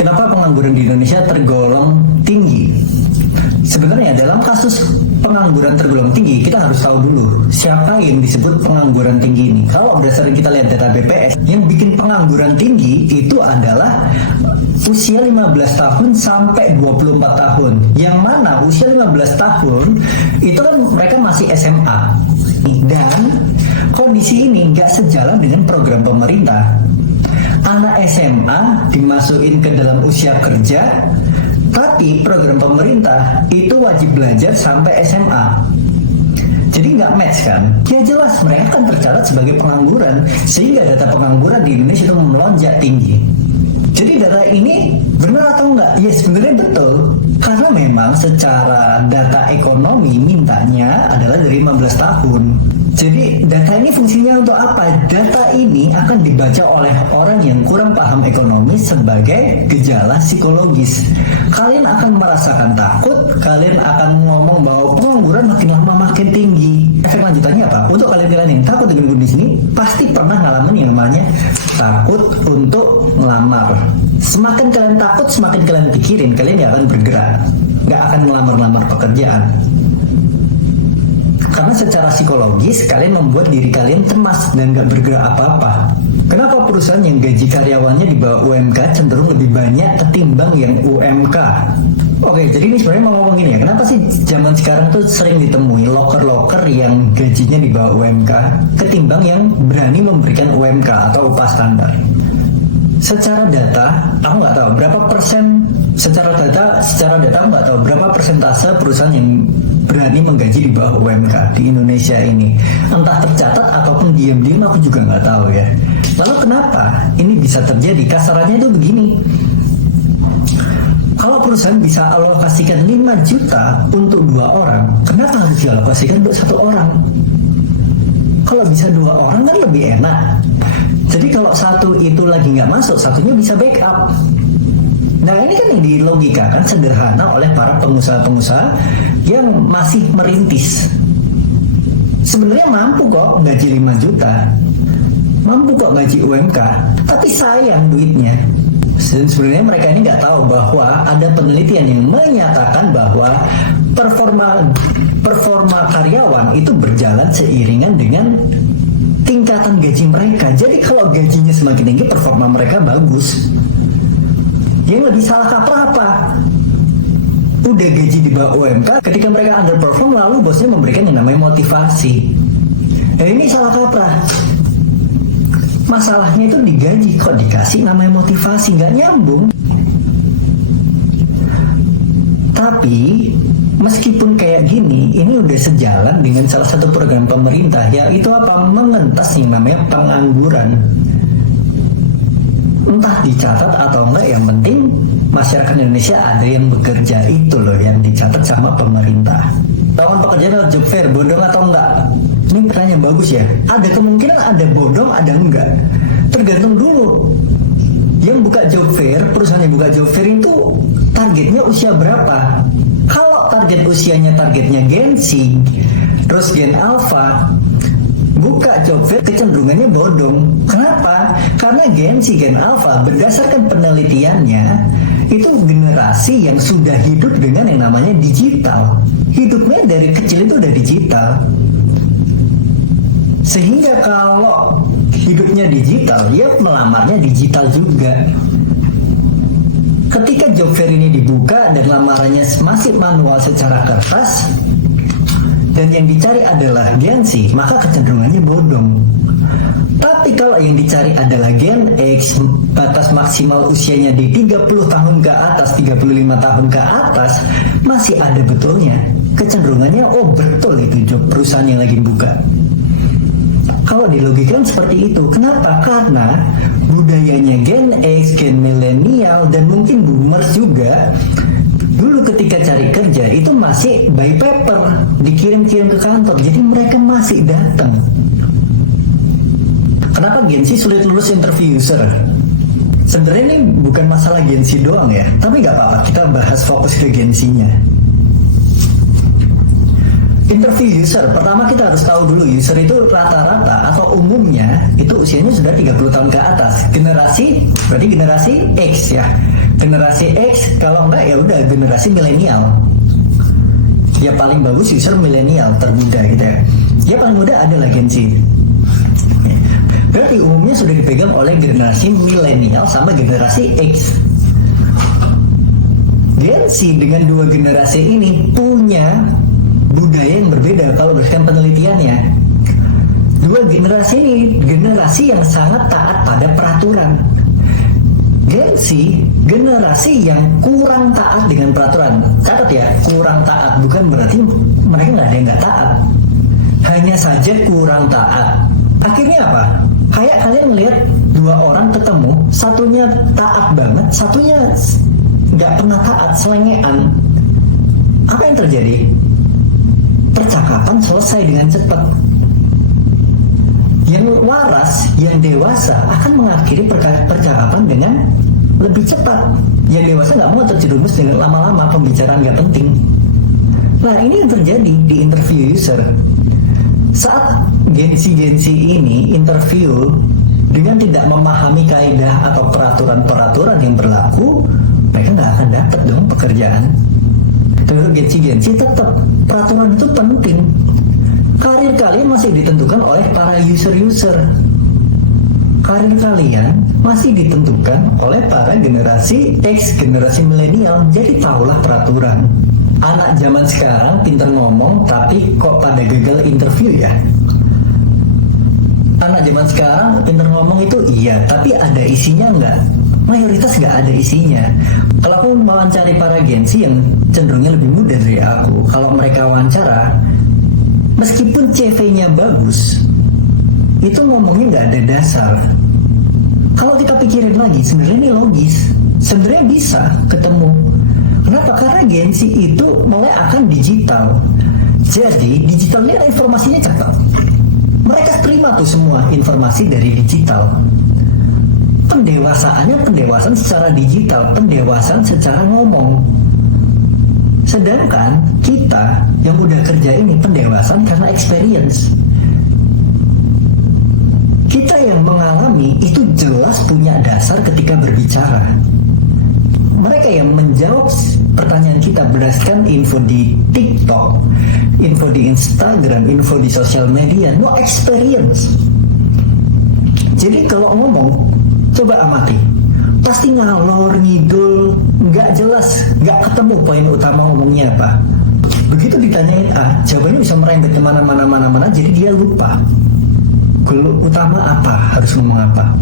Kenapa pengangguran di Indonesia tergolong tinggi? Sebenarnya dalam kasus pengangguran tergolong tinggi, kita harus tahu dulu siapa yang disebut pengangguran tinggi ini. Kalau berdasarkan kita lihat data BPS, yang bikin pengangguran tinggi itu adalah usia 15 tahun sampai 24 tahun. Yang mana usia 15 tahun itu kan mereka masih SMA. Dan kondisi ini nggak sejalan dengan program pemerintah. Anak SMA dimasukin ke dalam usia kerja, tapi program pemerintah itu wajib belajar sampai SMA. Jadi nggak match kan? Ya jelas mereka akan tercatat sebagai pengangguran, sehingga data pengangguran di Indonesia itu melonjak tinggi. Jadi data ini benar atau enggak? Ya sebenarnya betul. Karena memang secara data ekonomi mintanya adalah dari 15 tahun. Jadi data ini fungsinya untuk apa? Data ini akan dibaca oleh orang yang kurang paham ekonomi sebagai gejala psikologis. Kalian akan merasakan takut, kalian akan ngomong bahwa pengangguran makin lama makin tinggi. Efek lanjutannya apa? Untuk kalian yang takut dengan kondisi ini, pasti pernah ngalamin yang namanya takut untuk melamar. Semakin kalian takut, semakin kalian pikirin, kalian gak akan bergerak, gak akan melamar-lamar pekerjaan. Karena secara psikologis kalian membuat diri kalian cemas dan gak bergerak apa-apa. Kenapa perusahaan yang gaji karyawannya di bawah UMK cenderung lebih banyak ketimbang yang UMK? Oke, jadi ini sebenarnya mau ngomong gini ya, kenapa sih zaman sekarang tuh sering ditemui loker-loker yang gajinya di bawah UMK ketimbang yang berani memberikan UMK atau upah standar? Secara data, aku nggak tahu berapa persen. Secara data aku nggak tahu berapa persentase perusahaan yang berani menggaji di bawah UMK di Indonesia ini. Entah tercatat ataupun diam-diam, aku juga nggak tahu ya. Lalu kenapa ini bisa terjadi? Kasarannya itu begini. Kalau perusahaan bisa alokasikan 5 juta untuk 2 orang, kenapa harus dialokasikan untuk 1 orang? Kalau bisa 2 orang kan lebih enak. Jadi kalau satu itu lagi nggak masuk, satunya bisa backup. Nah ini kan yang dilogikakan sederhana oleh para pengusaha-pengusaha yang masih merintis. Sebenarnya mampu kok gaji 5 juta, mampu kok gaji UMK, tapi sayang duitnya. Sebenarnya mereka ini nggak tahu bahwa ada penelitian yang menyatakan bahwa performa karyawan itu berjalan seiringan dengan tingkatan gaji mereka. Jadi kalau gajinya semakin tinggi, performa mereka bagus. Yang lebih salah kaprah apa? Udah gaji di bawah UMK, ketika mereka underperform lalu bosnya memberikan yang namanya motivasi. Nah ini salah kaprah. Masalahnya itu digaji, kok dikasih namanya motivasi, nggak nyambung. Tapi meskipun kayak gini, ini udah sejalan dengan salah satu program pemerintah, yaitu apa? Mengentas yang namanya pengangguran. Entah dicatat atau enggak, yang penting masyarakat Indonesia ada yang bekerja, itu loh yang dicatat sama pemerintah. Lawan pekerjaan atau job fair, bodong atau enggak? Ini pertanyaan bagus ya. Ada kemungkinan ada bodong, ada enggak. Tergantung dulu. Yang buka job fair, perusahaan yang buka job fair itu targetnya usia berapa? Kalau target usianya targetnya Gen Z, terus Gen Alpha, buka job fair kecenderungannya bodong. Kenapa? Karena Gen Z, Gen Alpha berdasarkan penelitiannya itu generasi yang sudah hidup dengan yang namanya digital. Hidupnya dari kecil itu udah digital. Sehingga kalau hidupnya digital, dia melamarnya digital juga. Ketika job fair ini dibuka dan lamarannya masih manual secara kertas, dan yang dicari adalah Gen Z, maka kecenderungannya bodong. Tapi kalau yang dicari adalah Gen X, batas maksimal usianya di 30 tahun ke atas, 35 tahun ke atas, masih ada betulnya. Kecenderungannya, oh betul itu job perusahaan yang lagi buka. Kalau dilogikakan seperti itu, kenapa? Karena budayanya Gen X, Gen milenial, dan mungkin boomers juga, dulu ketika cari kerja itu masih by paper, dikirim-kirim ke kantor, jadi mereka masih datang. Kenapa Gen Z sulit lulus interview user? Sebenarnya ini bukan masalah Gen Z doang ya, tapi nggak apa-apa, kita bahas fokus ke Gen Z-nya. Interview user, pertama kita harus tahu dulu user itu rata-rata atau umumnya itu usianya sudah 30 tahun ke atas. Generasi, berarti generasi X ya. generasi X, kalau enggak ya udah generasi milenial. Ya paling bagus user milenial termuda gitu ya. Ya paling muda adalah Gen Z. Berarti umumnya sudah dipegang oleh generasi milenial sama generasi X. Gen Z dengan dua generasi ini punya budaya yang berbeda kalau berdasarkan penelitiannya. Dua generasi ini generasi yang sangat taat pada peraturan. Gen Z generasi yang kurang taat dengan peraturan. Catat ya, kurang taat bukan berarti mereka nggak ada yang nggak taat. Hanya saja kurang taat. Akhirnya apa? Kayak kalian ngelihat dua orang ketemu, satunya taat banget, satunya nggak pernah taat, selengean. Apa yang terjadi? Percakapan selesai dengan cepat. Yang waras, yang dewasa akan mengakhiri percakapan dengan lebih cepat. Yang dewasa nggak mau terjerumus dengan lama-lama pembicaraan nggak penting. Nah ini yang terjadi di interview user. Saat Gen Z ini interview dengan tidak memahami kaidah atau peraturan-peraturan yang berlaku, mereka nggak akan dapat dong pekerjaan. Terus Gen Z tetap peraturan itu penting. Karir kalian masih ditentukan oleh para user-user. Karir kalian masih ditentukan oleh para generasi X, generasi milenial. Jadi tahulah peraturan. Anak zaman sekarang pinter ngomong, tapi kok pada gagal interview ya? Anak zaman sekarang pinter ngomong itu iya, tapi ada isinya nggak? Mayoritas nggak ada isinya. Kalau aku mewawancari para Gen Z yang cenderungnya lebih muda dari aku, kalau mereka wawancara, meskipun CV-nya bagus, itu ngomongnya nggak ada dasar. Kalau kita pikirin lagi, sebenarnya ini logis. Sebenarnya bisa ketemu. Kenapa? Karena Gen Z itu mulai akan digital. Jadi digital ini informasinya cepat. Mereka terima tuh semua informasi dari digital. Pendewasaannya pendewasaan secara digital, pendewasaan secara ngomong. Sedangkan kita yang udah kerja ini pendewasaan karena experience. Kita yang mengalami itu jelas punya dasar ketika berbicara. Mereka yang menjawab pertanyaan kita berdasarkan info di TikTok, info di Instagram, info di sosial media, no experience. Jadi kalau ngomong, coba amati, pasti ngalor ngidul, nggak jelas, nggak ketemu poin utama ngomongnya apa. Begitu ditanyain A, jawabannya bisa merembet kemana-mana, jadi dia lupa. Goal utama apa, harus ngomong apa.